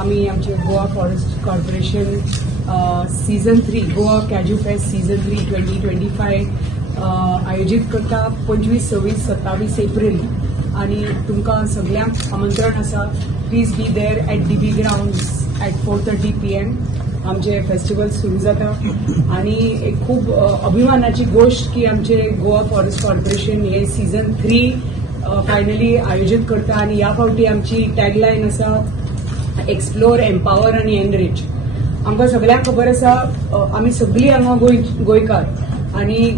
आम्ही आमचे Goa forest corporation season 3 Goa cashew fest season 3 2025 आयोजित करता 25, 26, 27 एप्रिल आणि तुमकां सगळ्यांक आमंत्रण आसा. Please be there at DB grounds at 4:30 PM. आमचे फेस्टिवल सुरू जाता आणि एक खूप अभिमानाची गोष्ट की आमचे गोवा फॉरेस्ट कॉर्पोरेशन हे सीझन 3 फायनली आयोजित करता आणि या फावटी आमची टॅगलायन आसा एक्सप्लोर, एम्पावर आणि एनरिच. आमकां सगळ्यांक खबर आसा आमी सगळीं हांगा गोंयकार आणि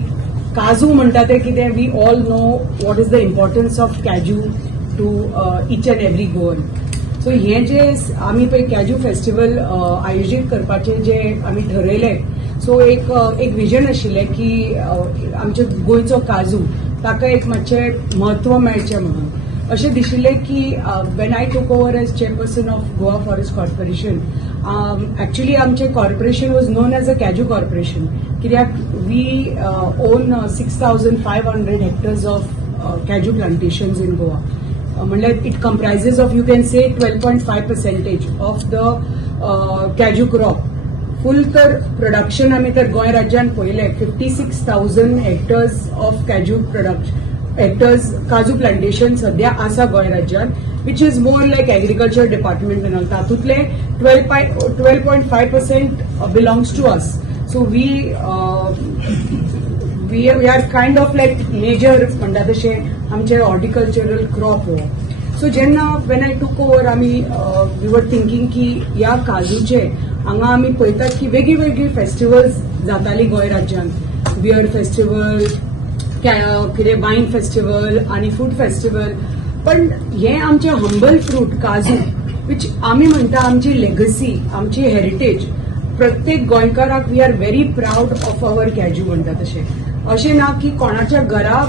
काजू म्हणटा ते कितें we all know what is the importance of cashew to each and every Goan. So हे जे आमी पळय कॅज्यू फेस्टिवल आयोजीत करपाचे जे आमी ठरयले सो एक विजन आशिल्लें की आमचे गोंयचो काजू ताका एक मातशें म्हत्व मेळचें म्हणून. अशें दिशिल्लें की when I took over as chairperson of Goa forest corporation actually आमचें corporation was known as a cashew corporation कित्याक we own 6,500 hectares of cashew plantations in Goa. म्हणल्यार it comprises of you can say 12.5% of the cashew crop. Full तर production आमी तर गोंय राज्यान पळयलें 56,000 hectares of cashew hectares काजू प्लांटेशन सध्या आसा गोंय राज्यात which is more like agriculture department and all. तातूंतले 12.5% belongs to us. So we are kind of like major म्हणटा तशें आमचे हॉर्टिकल्चरल क्रॉप हो. सो जेन्ना वेन आय टूक ओवर आमी वी वर थिंकींग की ह्या काजूचे हांगा आमी पळयतात की वेगळी वेगळी फेस्टिवल्स जाताली गोंय राज्यात. बियर फेस्टिवल, कितें वायन फेस्टिवल आणि फूड फेस्टिवल. पण हे आमचे हंबल फ्रूट काजू विच आमी म्हणटा आमची लेगसी, आमची हेरिटेज. प्रत्येक गोंयकाराक we are very proud of our cashew म्हणटा तशें. अशें ना की कोणाच्या घरा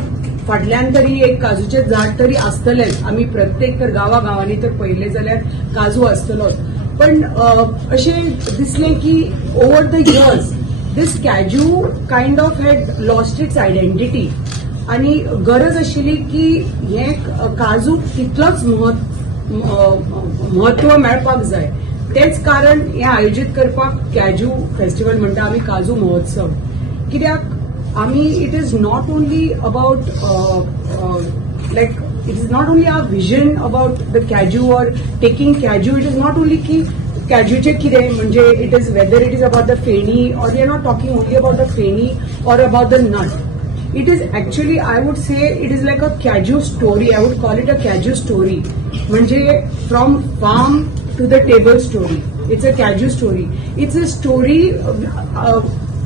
फाटल्यान तरी एक काजूचे झाड तरी आसतलेच. आमी प्रत्येक तर गांवांनी तर पळयले जाल्यार काजू आसतलोच. पण अशें दिसलें की over the years this cashew kind of had lost its identity आणि गरज आशिल्ली की हे काजू तितलोच म्हत्व मेळपाक जाय. तेच कारण हे आयोजीत करपाक कॅज्यू फेस्टिवल म्हणटा आमी काजू महोत्सव. कित्याक आमी it is not only about like it is not only our vision about the cashew or taking cashew. It is not only की कॅज्यूचे कितें म्हणजे it is whether it is about the feni or we are not talking only about the feni or about the nut. It is actually, I would say, it is like a cashew story. I would call it a cashew story. म्हणजे from farm to the table story. It's a cashew story. It's a story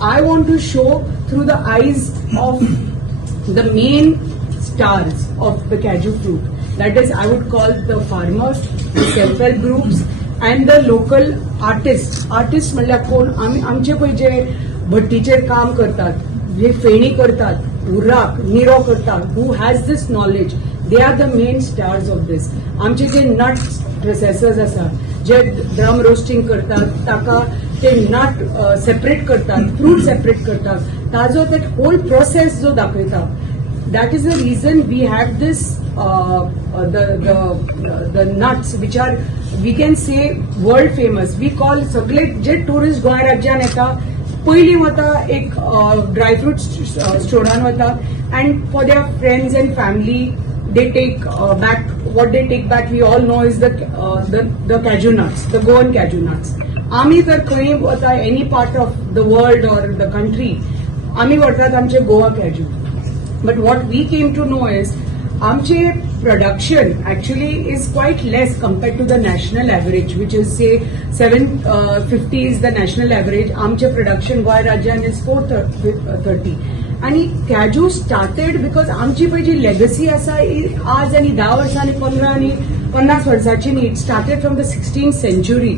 I want to show through the eyes of the main stars of the cashew fruit. That is, I would call the farmers, the self-help groups, and the local artists. Artists म्हणल्यार कोण आमचे पळय जे भट्टीचेर काम करतात, जे फेणी करतात, उर्राक निरो करतात, who has this knowledge, they are the main stars of this. आमचे जे नट प्रोसेसर्स आसात जे ड्रम रोस्टिंग करतात ताका ते नट सेपरेट करतात, फ्रूट सेपरेट करतात, ताजो ते होल प्रोसेस जो दाखयता. That is the reason we have this the nuts which are we can say world famous. We call सगळे जे टुरिस्ट गोंय राज्यान येता पयलीं वता एक ड्रायफ्रूट स्टोरान वता and for their friends and family they take back what they take back we all know is the cashew nuts, the Goan cashew nuts. आमी तर खंय वता any part of the world or the country आमी व्हरतात आमचे Goa cashew. But what we came to know is आमचे production actually is quite less compared to the national average, which is say 750 is the national average. आमचे production Goa राज्यान is 430. आणि cashew started because आमची पळय जी legacy आसा आज आनी 10 वर्सांनी 15 आनी 50 वर्सांची न्ही. It started from the 16th century.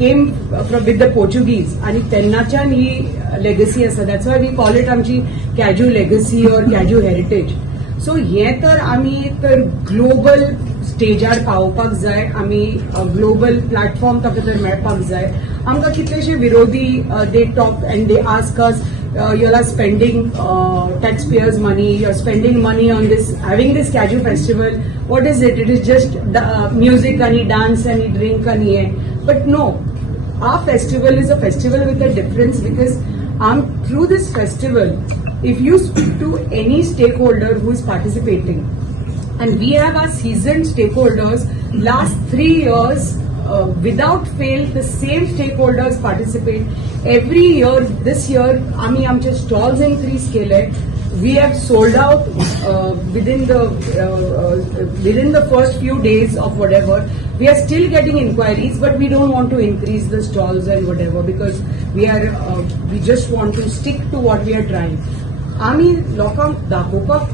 Came from with the Portuguese आणि तेन्नाच्यान ही लेगसी आसा. That's why we call it आमची cashew legacy or cashew heritage. So हे तर आमी तर ग्लोबल स्टेजार पावोवपाक जाय. आमी ग्लोबल प्लॅटफॉर्म ताका तर मेळपाक जाय. आमकां कितलेशे विरोधी they talk and they ask us you are spending taxpayers' money, you're spending money on this, having this Kaju festival. What is it? It is just music and dance and drink and but no, our festival is a festival with a difference because through this festival, if you speak to any stakeholder who is participating, and we have our seasoned stakeholders, last 3 years, without fail, the same stakeholders participate. Every year, this year, आम्ही आमचे stalls increase केले. We have sold out within the first few days of whatever. We are still getting inquiries, but we don't want to increase the stalls and whatever because we just want to stick to what we are trying. आम्ही लोकांक दाखोवपाक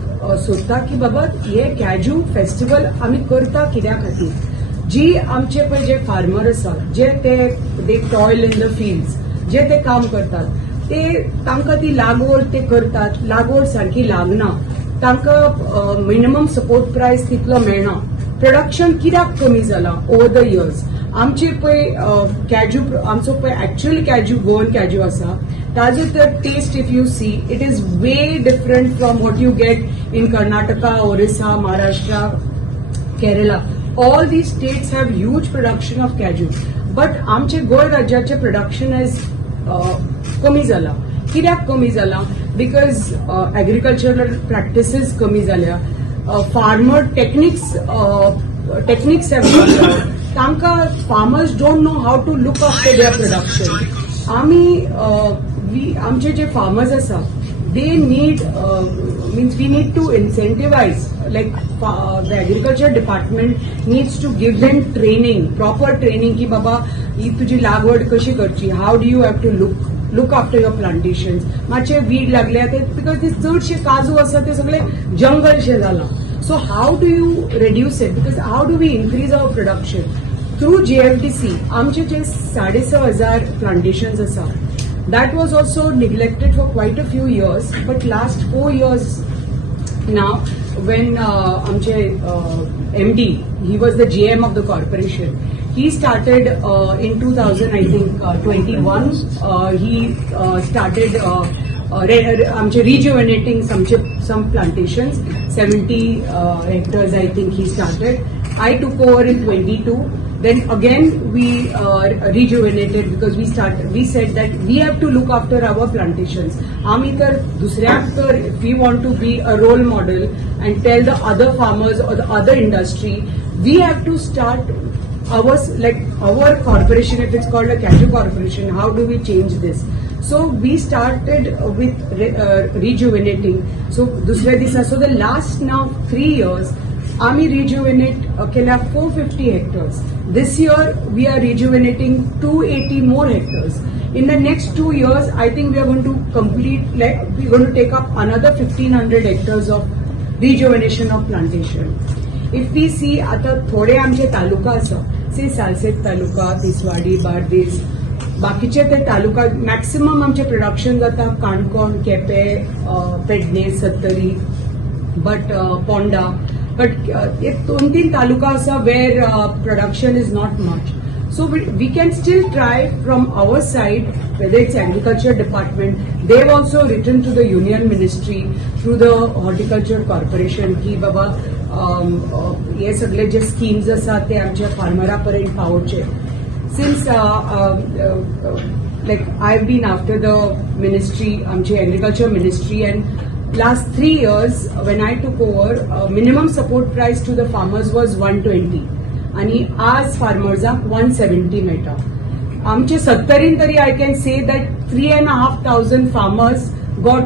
सोदता की बाबा हे cashew festival आम्ही करता कित्या खातीर. जी आमचे पळय जे फार्मर आसा जे ते टॉयल इन द फिल्ड्स जे ते काम करतात ते तांकां ती लागवड ते करतात, लागवड सारखी लागना, तांकां मिनिमम सपोर्ट प्रायस तितलो मेळना. प्रोडक्शन कित्याक कमी जाला ओवर द इयर्स. आमचे पळय कॅज्यू आमचो पळय एक्चुअल कॅज्यू गोवन कॅज्यू आसा ताजो तर taste if you see it is way different from what you get in Karnataka, Orissa, Maharashtra, Kerala. All these states have huge production of cashew, but आमचे गोंय राज्याचे प्रोडक्शन इज कमी जाला. कित्याक कमी जाला? बिकॉज एग्रीकल्चरल प्रॅक्टिसीस कमी जाल्या, farmer techniques have gone down. तांकां farmers don't know how to look after their production. आम्ही आमचे जे फार्मर्स आसा they need means we need to incentivize, like the agriculture department needs to give them training, proper training की बाबा ही तुझी लागवड कशी करची, how do you have to look after your plantations. मातशे वीड लागले ते because ते चडशे काजू आसा ते सगळे जंगलशे जाला. So how do you reduce it? Because how do we increase our production? Through JFDC, आमचे जे 6,500 plantations आसा, that was also neglected for quite a few years. But last 4 years now, when amche MD, he was the GM of the corporation. He started in 2000, I think 21. He started amche rejuvenating some plantations. 70 hectares, I think he started. I took over in 22. Then again we rejuvenated because we said that we have to look after our plantations. आम्ही तर दुसऱ्याक तर if we want to be a role model and tell the other farmers or the other industry, we have to start our corporation, if it's called a Kaju corporation, how do we change this? So we started with rejuvenating. So dusऱ्या दिसा, so the last now 3 years आम्ही rejuvenate केल्या 450 hectares. This year we are rejuvenating 280 more hectares. In the next 2 years, I think we are going to complete, we're going to take up another 1,500 hectares of rejuvenation of plantation. If we see आता थोडे आमचे तालुका आसा, say Salcete taluka, Tiswadi, Bardez, बाकीचे ते taluka maximum आमचे production जाता काणकोण, केपे, पेडणे, सत्तरी, but Ponda. But एक 2-3 तालुका आसा where production is not much. So we can still try from our side, whether it's agriculture department, they've also written to the union ministry through the horticulture corporation की बाबा हे सगळे जे schemes आसा ते आमच्या फार्मरा पर्यंत पावोवचे. Since like I've been after the ministry, आमची agriculture ministry, and last 3 years when I took over, minimum support price to the farmers was 120 आणि आज farmersक 170 मेळटा. आमचे 70 तरी I can say that 3,500 farmers got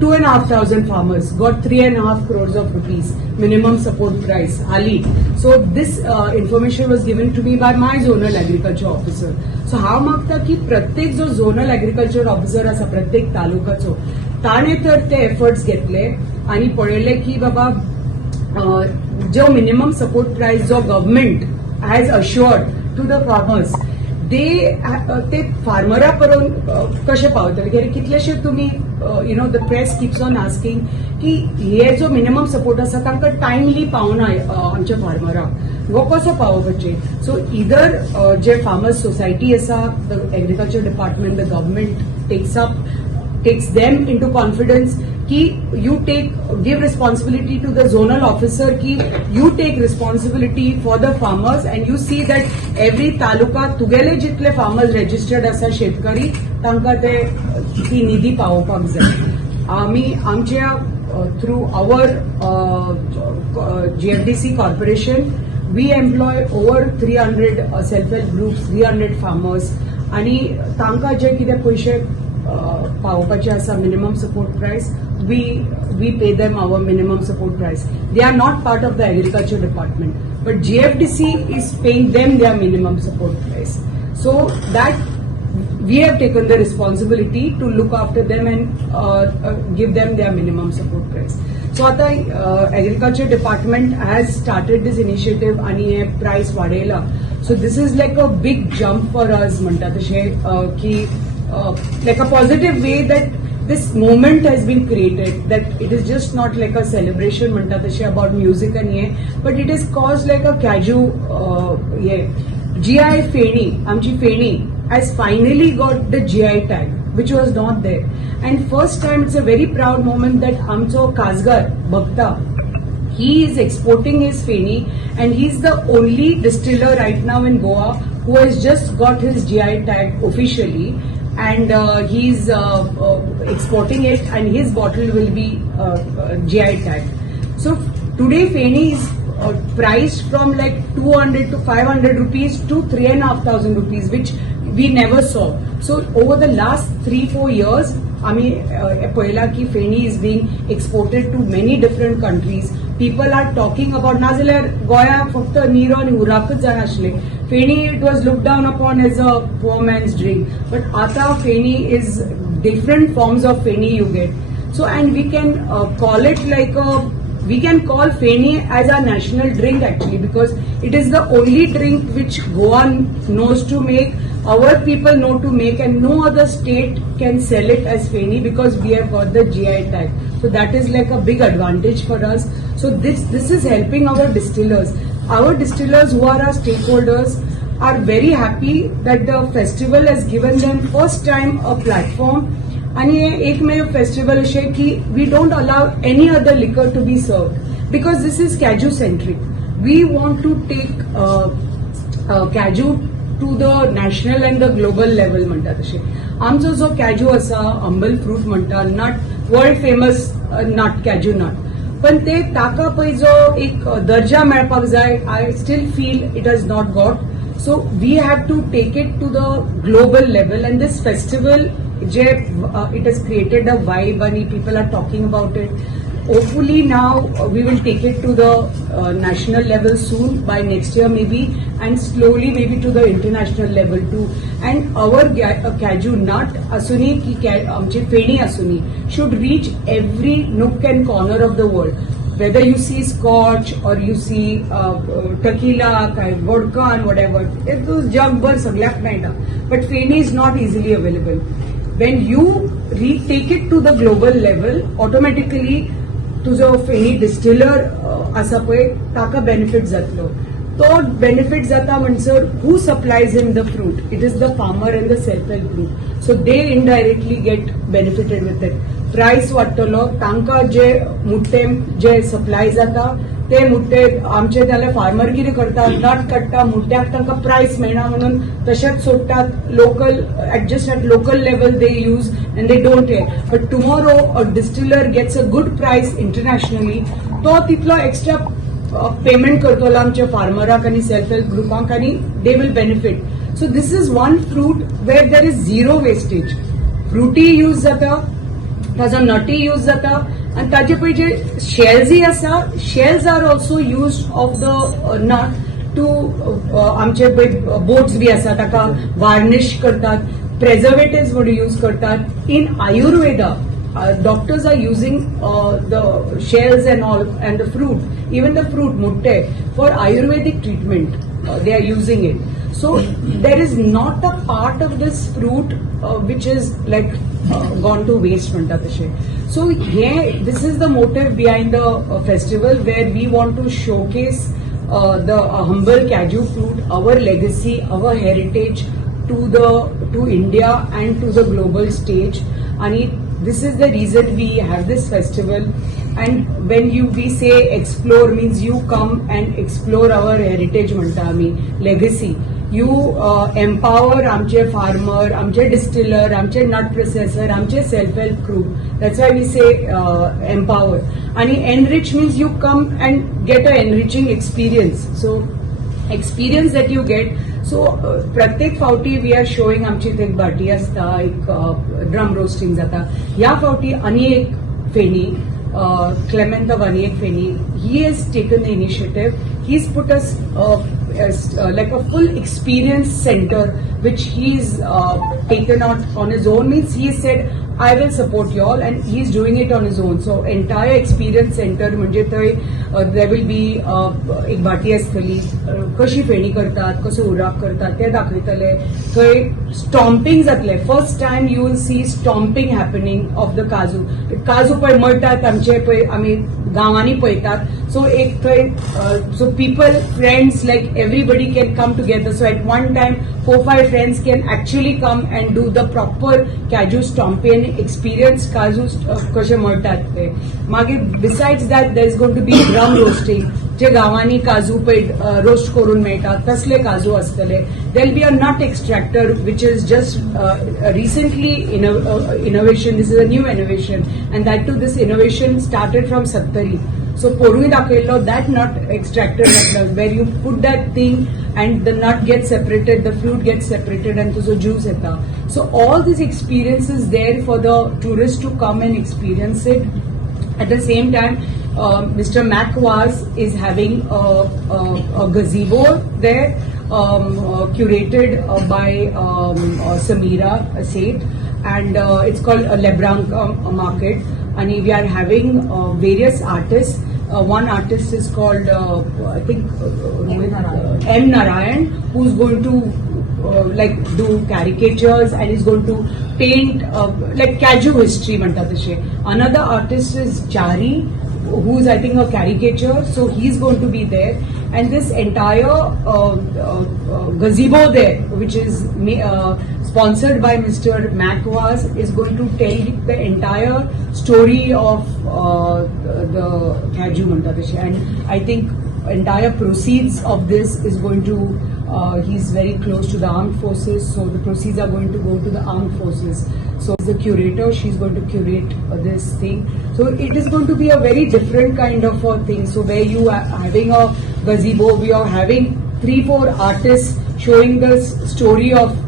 2,500 farmers got 3.5 crores of rupees minimum support price Ali. So this information was given to me by my zonal agriculture officer. So हांव मागता की प्रत्येक जो zonal agriculture officer आसा प्रत्येक तालुकाचो ताणे तर ते एफर्ट्स घेतले आणि पळयले की बाबा जो मिनिमम सपोर्ट प्राइस जो government has assured to the farmers ते फार्मरा पर्यंत कशे पावतले. कितलेशे तुम्ही the press keeps on asking की हे जो मिनिमम सपोर्ट आसा तांकां टायमली पावना आमच्या फार्मराक, वो कसो पावोवपाचे. सो इधर जे फार्मर्स सोसायटी आसा, the agriculture department, the government takes up takes them into confidence ki you give responsibility to the zonal officer ki you take responsibility for the farmers and you see that every taluka tugele jitle farmers registered asa shetkari तांकां ते ती निधी पावोवपाक जाय. आमी आमच्या through our GFDC corporation we employ over 300 self-help groups, 300 farmers आणि तांकां जे कितें पयशे पावोवपाचे आसा minimum support price we pay them our minimum support price. They are not part of the agriculture department but GFDC is paying them their minimum support price. So that we have taken the responsibility to look after them and give them their minimum support price. So आता agriculture department has started this initiative आणि हे price वाडयला. So this is like a big jump for us म्हणटा तशें की like a positive way that this moment has been created, that it is just not like a celebration म्हणटा तशें about music and hey, but it is caused like a cashew GI feni, आमची feni has finally got the GI tag, which was not there. And first time, it's a very proud moment that Amcho Kasgar Bhakta, he is exporting his feni, and he's the only distiller right now in Goa who has just got his GI tag officially, and he's exporting it, and his bottle will be GI tag. So today, feni is priced from like 200 to 500 rupees to 3,500 rupees, which we never saw. So over the last 3-4 years, आम्ही पळयला की feni is being exported to many different countries. People are talking about ना जाल्यार गोंयाक फक्त निरो आनी उराकच जाय आसले. Feni it was looked down upon as a poor man's drink, but आता feni is different forms of feni you get. So and we can call it like we can call Feni as our national drink actually, because it is the only drink which Goa knows to make, our people know to make, and no other state can sell it as Feni because we have got the GI tag. So that is like a big advantage for us. So this is helping our distillers. Our distillers who are our stakeholders are very happy that the festival has given them first time a platform. आणि हे एकमेव festival अशें की we don't allow any other liquor to be served because this is cashew centric. We want to take cashew to the national and the global level म्हणटा तशें. आमचो जो cashew आसा humble fruit म्हणटा, nut world famous nut cashew nut, पण ते ताका पळय जो एक दर्जा मेळपाक जाय, I still feel it has not got. So we have to take it to the global level and this festival it has created a vibe and people are talking about it. Hopefully now we will take it to the national level soon, by next year maybe, and slowly maybe to the international level too. And our cashew nut asuni ki amchi feni asuni should reach every nook and corner of the world. Whether you see scotch or you see tequila, vodka and whatever, it goes jagbar saglyak naita. But feni is not easily available. When you take it to the global level, automatically तुझो feni distiller आसा पळय ताका benefit जातलो. तो benefit जाता म्हणसर who supplies him the fruit? It is the farmer and the self help group. So they indirectly get benefited with it. प्रायस वाडटलो, तांकां जे मुट्टे जे सप्लाय जाता ते मुट्टे आमचे जाल्यार फार्मर कितें करतात, नट काडटा, मुट्ट्याक तांकां प्रायस मेळना म्हणून तशेंच सोडटात. Local adjust at local level they use and they don't care. But tomorrow a distiller gets a good price internationally, तो तितलो एक्स्ट्रा पेमेंट करतलो आमच्या फार्मराक आनी सेल्फ हेल्प ग्रुपांक आनी they will benefit. So this is one fruit where there is zero wastage. फ्रुटी use जाता, ताजो नटी यूज जाता, आणि ताजे पळय जे शेल्सय आसा, shells are also use of the nut to आमचे पळय बोट्स बी आसा ताका वार्निश करतात, प्रेझर्वेटिव्स म्हणून यूज करतात. इन Ayurveda doctors are using the shells and all and the fruit, even the fruit mutte, for Ayurvedic treatment. They are using it. So there is not a part of this fruit which is like gone to waste. So here, this is the motive behind the festival, where we want to showcase the humble cashew fruit, our legacy, our heritage to India and to the global stage. And this is the reason we have this festival. And when we say explore, means you come and explore our heritage म्हणता आम्ही, legacy. You empower आमचे farmer, आमचे distiller, आमचे nut processor, आमचे self-help group. That's why we say empower. And enrich means you come and get an enriching experience. So experience that you get. So प्रत्येक फावटी we are showing आमची इथे एक बाटी असता, एक ड्रम रोस्टिंग जाता. ह्या फावटी आनी एक फेनी, Clement of Aniek Feni, he has taken the initiative. He's put us like a full experience center, which he's taken out on his own. Means he said, I will support you all, and he's doing it on his own. So entire experience center, म्हणजे there will be एक बाटी आसतली, कशी फेणी करतात, कसो उराक करतात ते दाखयतले. थंय स्टॉम्पिंग जातले. First time you will see stomping happening of the काजू. काजू पळय मळटात आमचे पळय आमी गांवांनी पळयतात. सो एक थंय so people, friends, like everybody can come together. So at one time 4-5 friends can actually come and do the proper cashew stomping, experience cashew कशे मळटात ते. मागीर besides that there is going to be drum roasting, जे गांवांनी काजू पळय roast करून मेळटा तसले काजू आसतले. There will be a nut extractor which is just recently innovation. This is a new innovation, and that too this innovation started from Sattari. So पोरूय दाखयल्लो that nut extractor where you put that thing and the nut gets separated, the fruit gets separated, and तुजो juice येता. So all these experiences there for the tourists to come and experience it. At the same time, Mr. Macwas is having a gazebo there, curated by Samira Seth, and it's called a Leblanc market. And we are having various artists. One artist is called, I think, M. Narayan, who's going to like do caricatures and is going to paint like cashew history. Another artist is Chari, who's I think a caricature, so he's going to be there. And this entire gazebo there, which is sponsored by Mr. Macwas, is going to tell the entire story of the cashew manta. And I think entire proceeds of this is going to, he's very close to the armed forces, so the proceeds are going to go to the armed forces. So as the curator, she's going to curate this thing. So it is going to be a very different kind of a thing. So where you are having a gazebo, we are having 3-4 artists showing the story of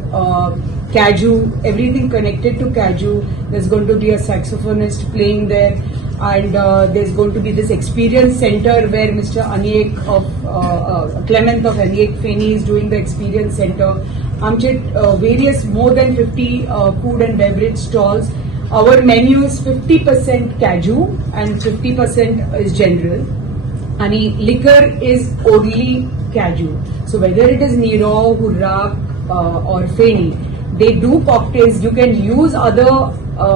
cashew, everything connected to cashew. There's going to be a saxophonist playing there, and there's going to be this experience center where Mr. Aniek of Clement of Aniek Feni is doing the experience center. आमचे various more than 50 food and beverage stalls. Our menu is 50% cashew and 50% is general. And liquor is only cashew. So whether it is Nero, Hurrak or Feni, they do cocktails. You can use other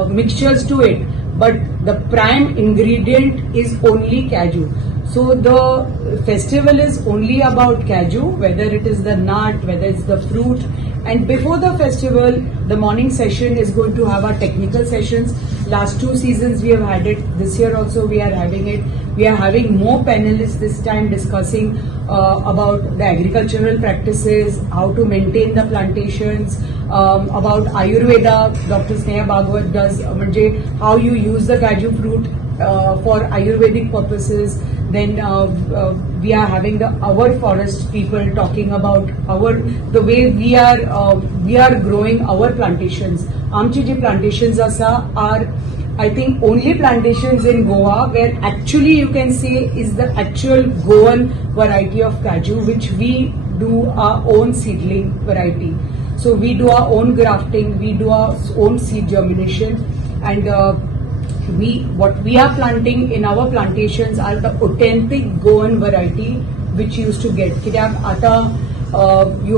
mixtures to it, but the prime ingredient is only cashew. So the festival is only about cashew, whether it is the nut, whether it's the fruit. And before the festival, the morning session is going to have our technical sessions. Last 2 seasons we have had it. This year also we are having it. We are having more panelists this time discussing about the agricultural practices, how to maintain the plantations, about Ayurveda. Dr. Sneha Bhagwat does how you use the cashew fruit for Ayurvedic purposes. Then we are having our forest people talking about the way we are growing our plantations. Amchi ji plantations are I think only plantations in Goa where actually you can say is the actual Goan variety of cashew, which we do our own seedling variety. So we do our own grafting, we do our own seed germination, and what we are planting in our plantations are the authentic Goan variety which you used to get. You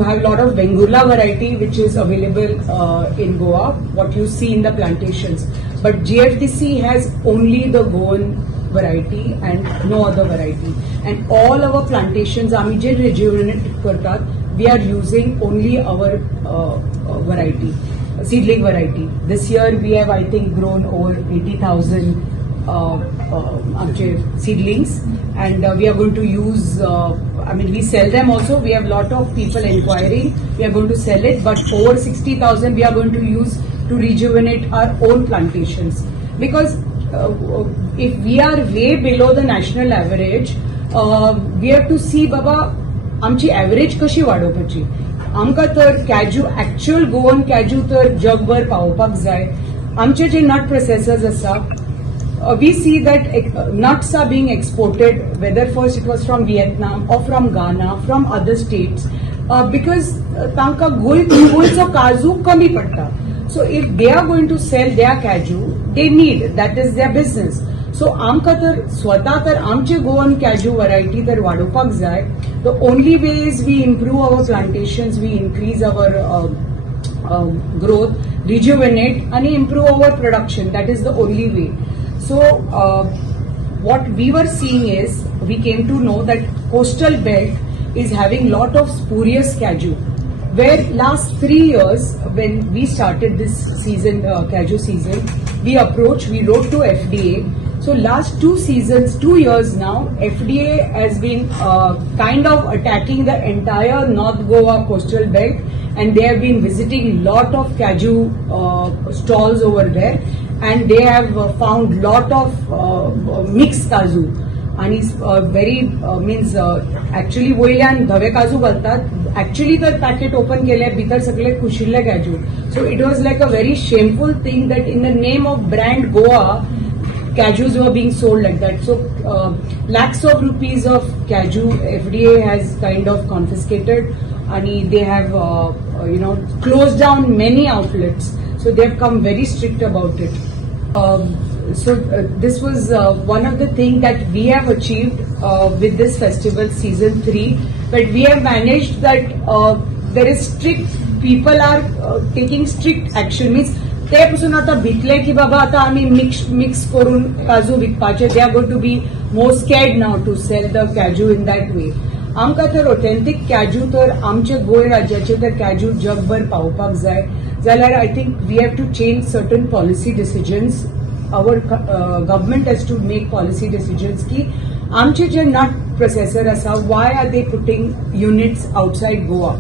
have a lot of Vengurla variety which is available in Goa, what you see in the plantations. But GFDC has only the Goan variety and no other variety. And all our plantations, आम्ही जे rejuvenate करतात, we are using only our variety. seedling variety. This year we have, I think, grown over 80,000 seedlings, and we are going to use. We sell them also. We have a lot of people inquiring. We are going to sell it, but over 60,000 we are going to use to rejuvenate our own plantations, because if we are way below the national average, we have to see बाबा आमची average कशी वाडोवपाची. आमकां तर cashew actual Goan cashew तर जगभर पावोवपाक जाय. आमचे जे नट प्रोसेसर्स आसा, we see that nuts are being exported, whether first it was from Vietnam or from Ghana, from other states, because तांकां गोंयचो काजू कमी पडटा. So if they are going to sell their cashew, they need, that is their business. So आमकां तर स्वता तर आमचे गोवन कॅज्यू व्हरायटी तर वाडोवपाक जाय. The only way is we improve our plantations, we increase our growth, rejuvenate and improve our production. That is the only way. So what we were seeing is, we came to know that coastal belt is having lot of spurious cashew, where last 3 years when we started this season, cashew season, we wrote to FDA. So last 2 seasons, 2 years now, FDA has been kind of attacking the entire North Goa coastal belt, and they have been visiting lot of cashew stalls over there, and they have found lot of mixed cashew. आणि very means actually वयल्यान धवे काजू घालतात, actually तर packet open केले भितर सगळे कुशिल्ले cashew. So it was like a very shameful thing that in the name of brand Goa, cashews were being sold like that. So lakhs of rupees of cashew FDA has kind of confiscated, and they have closed down many outlets. So they have come very strict about it. This was one of the things that we have achieved with this festival season 3. But we have managed that there is strict, people are taking strict action. Means ते पासून आता भितले की बाबा आता आम्ही mix करून काजू विकपाचे. They are going to be more scared now to sell the cashew in that way. आमकां तर ऑथेंटीक कॅज्यू तर आमचे गोंय राज्याचे तर कॅज्यू जगभर पावोवपाक जाय जाल्यार I think we have to change certain policy decisions. Our government has to make policy decisions की आमचे जे नट प्रोसेसर आसा, why are they putting units outside Goa?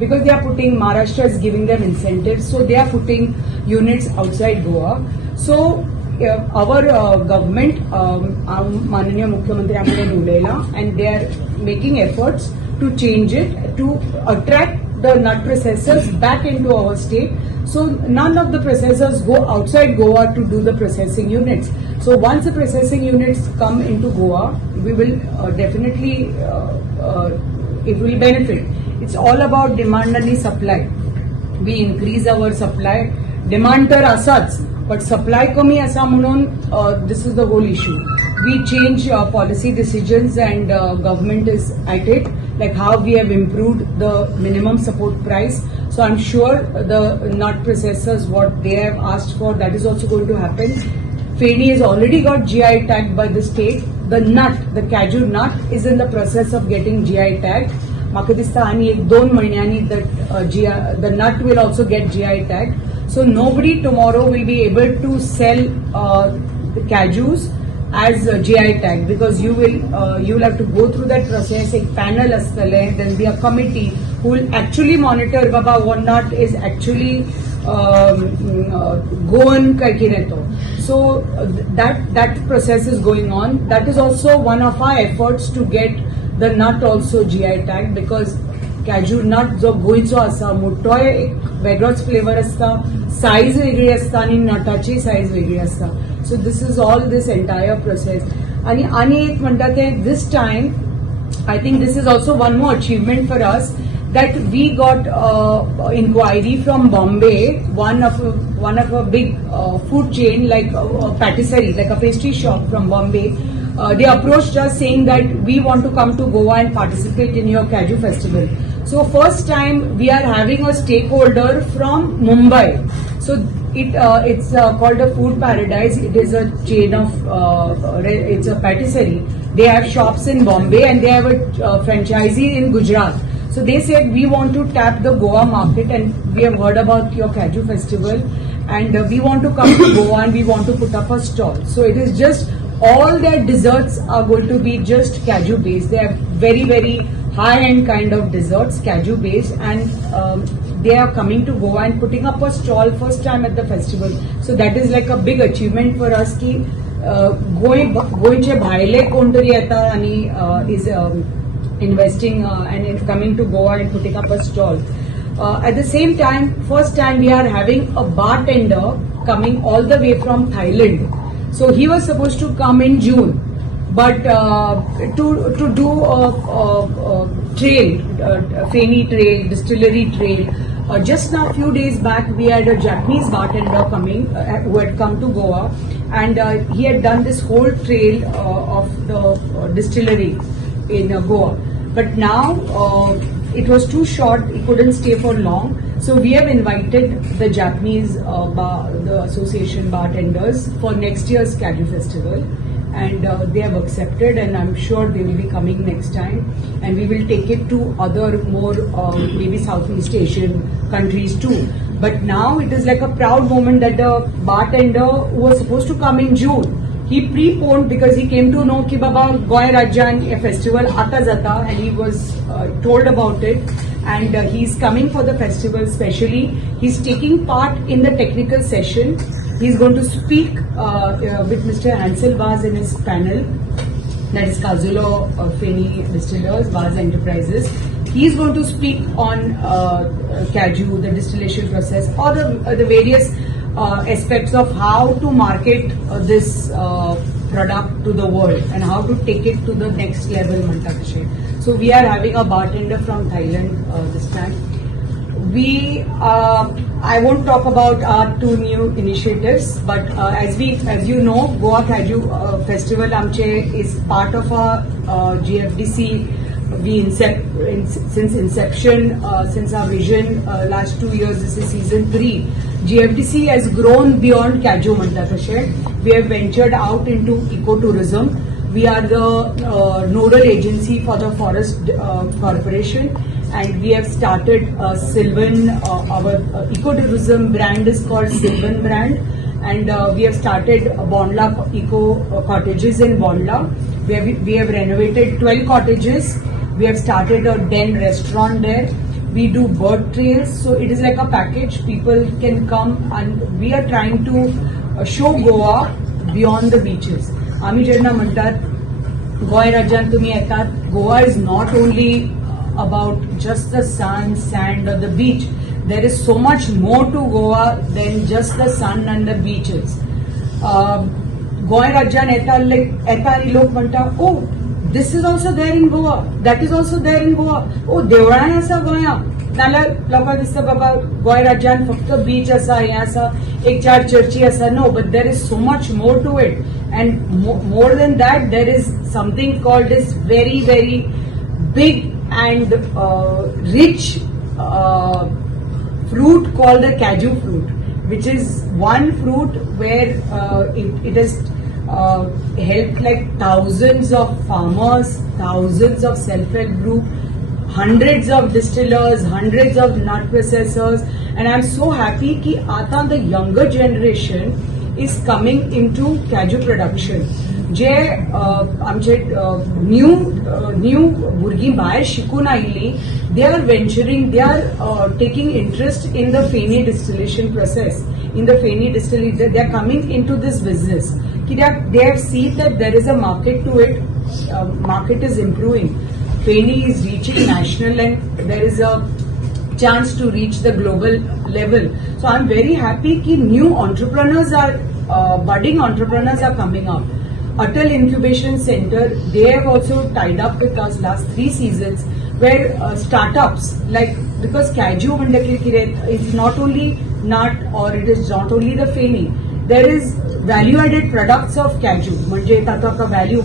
Because they are putting, Maharashtra is giving them incentives, so they are putting units outside Goa. So our government, Mananiya Mukhyamantri Amre Nulela, and they are making efforts to change it, to attract the nut processors back into our state. So none of the processors go outside Goa to do the processing units. So once the processing units come into Goa, we will definitely, it will benefit. It's all about demand and supply. We increase our supply. Demand तर असाच, but supply कमी असा म्हणून this is the whole issue. We change policy decisions, and government is at it, like how we have improved the minimum support price. So I'm sure the nut processors, what they have asked for, that is also going to happen. Feni has already got GI tagged by the state. The nut, the cashew nut, is in the process of getting GI tagged. म्हाका दिसता आनी 1-2 म्हयन्यांनी the nut will also get GI tag. So nobody tomorrow will be able to sell the cashews as GI tag, because you will have to go through that process. एक panel astale, then be a committee who will actually monitor baba what nut is actually Goan kai kineto. So that process is going on. That is also one of our efforts to get the nut also GI tag, because cashew nut जो गोंयचो आसा मोठोय एक वेगळोच flavour आसता, size वेगळी आसता आणि नटाची size वेगळी आसता. So this is all this entire process. आणि एक म्हणटा ते this time I think this is also one more achievement for us, that we got inquiry from Bombay, one of a big food chain, like a patisserie, like a pastry shop from Bombay. They approached us saying that we want to come to Goa and participate in your cashew festival. So first time we are having a stakeholder from Mumbai. So it's called a Food Paradise. It is a chain of it's a patisserie. They have shops in Bombay and they have a franchisee in Gujarat. So they said we want to tap the Goa market, and we have heard about your Kaju festival, and we want to come to Goa and we want to put up a stall. So it is just all their desserts are going to be just Kaju based. They are very, very high end kind of desserts, Kaju based, and they are coming to Goa and putting up a stall first time at the festival. So that is like a big achievement for us ki गोयचे भायले कोण तरी येता आणि is investing and coming to Goa and putting up a stall. At the same time, first time we are having a bartender coming all the way from Thailand. So he was supposed to come in June, but to do a trail, Feni trail, distillery trail. Just now, few days back, we had a Japanese bartender coming who had come to Goa, and he had done this whole trail of the distillery in Goa. But now it was too short; he couldn't stay for long. So we have invited the Japanese the association bartenders for next year's Kaju festival, and they have accepted, and I'm sure they will be coming next time, and we will take it to other more maybe Southeast Asian countries too. But now it is like a proud moment that the bartender who was supposed to come in June, he preponed because he came to know ki baba Goy Rajyan a festival aata jata, and he was told about it, and he's coming for the festival specially. He's taking part in the technical session. He's going to speak with Mr. Hansel Vaz in his panel, that is Kazulo Feni Distillers, Vaz Enterprises. He's going to speak on Kaju, the distillation process, or the various aspects of how to market this product to the world and how to take it to the next level. So we are having a bartender from Thailand this time. I won't talk about our two new initiatives, but as you know, Goa Kaju Festival Amche is part of our GFDC. Since inception, since our vision last 2 years, this is season 3. GFDC has grown beyond Kaju Mantakashe. We have ventured out into ecotourism. We are the nodal agency for the Forest Corporation, and we have started Sylvan. Our ecotourism brand is called Sylvan brand, and we have started Bondla Eco Cottages in Bondla. We have renovated 12 cottages. We have started a den restaurant there. We do bird trails, so it is like a package. People can come, and we are trying to show Goa beyond the beaches. आम्ही जेन्ना म्हणतात गोय राज्यात तुम्ही येतात, Goa is not only about just the sun, sand or the beach. There is so much more to Goa than just the sun and the beaches. गोय राज्यात येता आणि लोक म्हणतात, oh, this is also there in Goa, that is also there in Goa. Oh, देवळां आसा गोंया. नाल्यार लोकांक दिसता बाबा गोय राज्यात फक्त बीच आसा, हें आसा, एक चार चर्ची आसा. No, but there is so much more to it, and more than that, there is something called this very, very big and rich fruit called the Kaju fruit, which is one fruit where it has helped like thousands of farmers, thousands of self-help group, hundreds of distillers, hundreds of nut processors, and I'm so happy ki आता the younger generation is coming into Kaju production. जे आमचे new भुरगीं भायर शिकून आयिल्लीं, they are venturing, they are taking interest in the Feni distillation process, in the Feni distillery. They are coming into this business. They have seen that there is a market to it. Market is improving. Feni is reaching national, and there is a chance to reach the global level. So I'm very happy that new entrepreneurs are, budding entrepreneurs are coming up. Atal Incubation Center, they have also tied up with us last 3 seasons, where startups, like, because Kaju is not only nut, or it is not only the Feni, there is value-added products of Kaju. म्हणजे ताका value,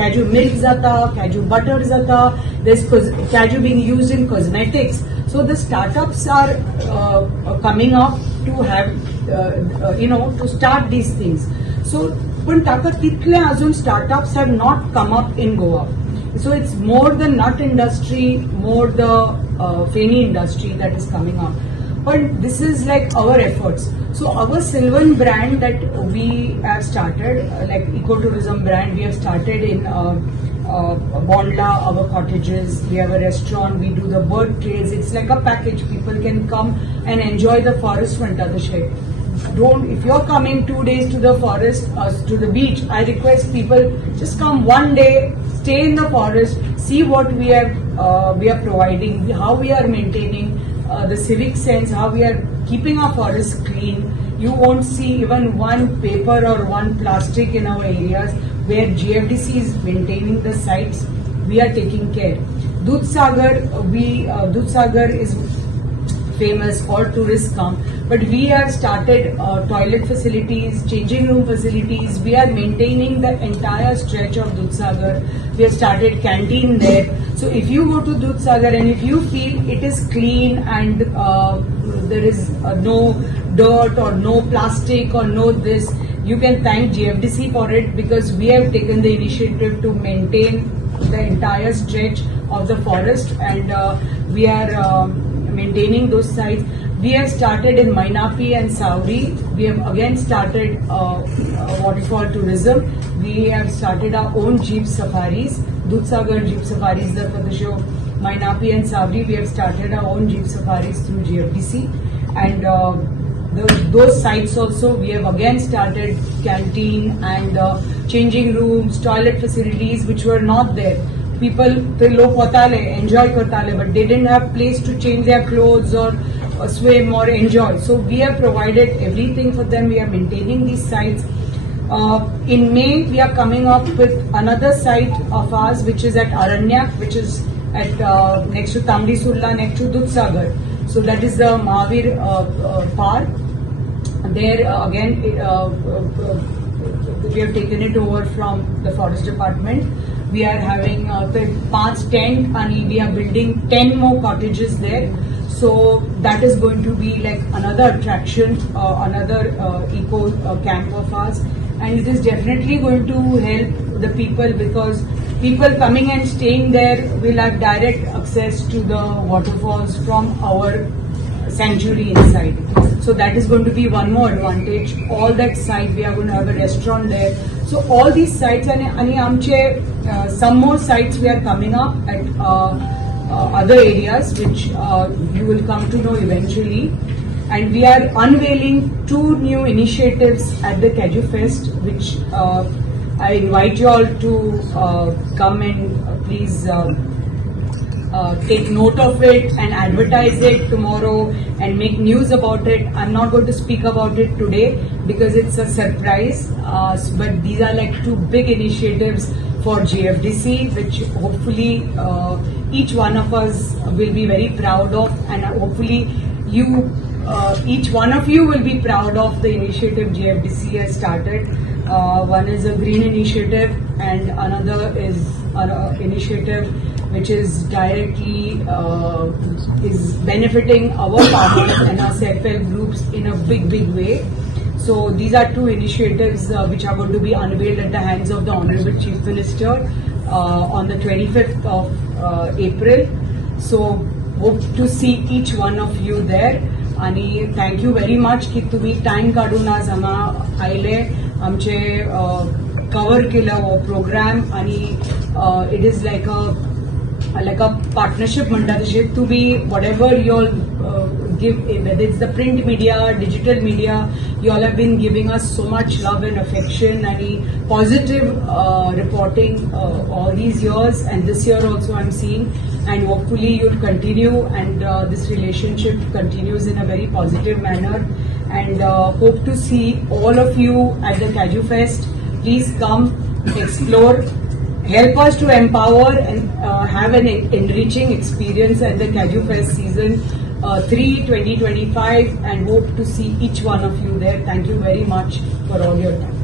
Kaju milk zata, Kaju butter zata, there's Kaju being used in cosmetics. So the startups are coming up to have, to start these things. So पण ताका तितले अजून startups have not come up in Goa. So it's more the nut industry, more the feni industry that is coming up. But this is like our efforts. So our Sylvan brand that we have started, like ecotourism brand, we have started in Bondla, our cottages. We have a restaurant. We do the bird trails. It's like a package. People can come and enjoy the forest front of the shed. Don't, if you're coming 2 days to the forest, to the beach, I request people just come 1 day, stay in the forest, see what we are providing, how we are maintaining the civic sense, how we are keeping our forests clean. You won't see even one paper or one plastic in our areas. Where GFDC is maintaining the sites, we are taking care. Dudhsagar, Dudhsagar is famous, all tourists come, but we have started toilet facilities, changing room facilities. We are maintaining the entire stretch of Dudhsagar. We have started canteen there. So if you go to Dudhsagar and if you feel it is clean and there is no dirt or no plastic or no this, you can thank GFDC for it, because we have taken the initiative to maintain the entire stretch of the forest, and we are maintaining those sites. We have started in Mainapi and Sauri. We have again started waterfall tourism. We have started our own jeep safaris. Dudhsagar jeep safaris are for the show. Mainapi and Sauri, we have started our own jeep safaris through GFDC, and those sites also we have again started canteen and changing rooms, toilet facilities which were not there. People log potale enjoy kartale, but they didn't have place to change their clothes or swim or enjoy. So we have provided everything for them. We are maintaining these sites. In May we are coming up with another site of ours which is at Aranyak, which is at next to Tamdi Sulla, next to Dudhsagar. So that is the Mahavir Park. There again, we have taken it over from the forest department. We are having 5 tent and we are building 10 more cottages there. So that is going to be like another attraction, another eco camp of ours, and it is definitely going to help the people, because people coming and staying there will have direct access to the waterfalls from our sanctuary inside. So that is going to be one more advantage. All that site, we are going to have a restaurant there. So all these sites, and some more sites we are coming up at other areas, which you will come to know eventually. And we are unveiling 2 new initiatives at the Kaju Fest, which I invite you all to come and please take note of it and advertise it tomorrow and make news about it. I'm not going to speak about it today because it's a surprise, but these are like 2 big initiatives for GFDC, which hopefully each one of us will be very proud of, and hopefully each one of you will be proud of the initiative GFDC has started. One is a green initiative and another is an initiative which is directly is benefiting our farmers and our self-help groups in a big way. So these are 2 initiatives which are going to be unveiled at the hands of the Honorable Chief Minister on the 25th of April. So hope to see each one of you there. आणि thank you very much की तुम्ही time काढून आज हांगा आयले, आमचे cover केलं हो प्रोग्राम, आणि it is like a partnership म्हणटा तशें. तुम्ही what ever you all give, whether it's the print media, digital media, you all have been giving us so much love and affection and positive reporting all these years, and this year also I'm seeing, and hopefully you'll continue, and this relationship continues in a very positive manner, and hope to see all of you at the Kaju Fest. Please come, explore, help us to empower and have an enriching experience at the Kaju Fest season 3 2025, and hope to see each one of you there. Thank you very much for all your time.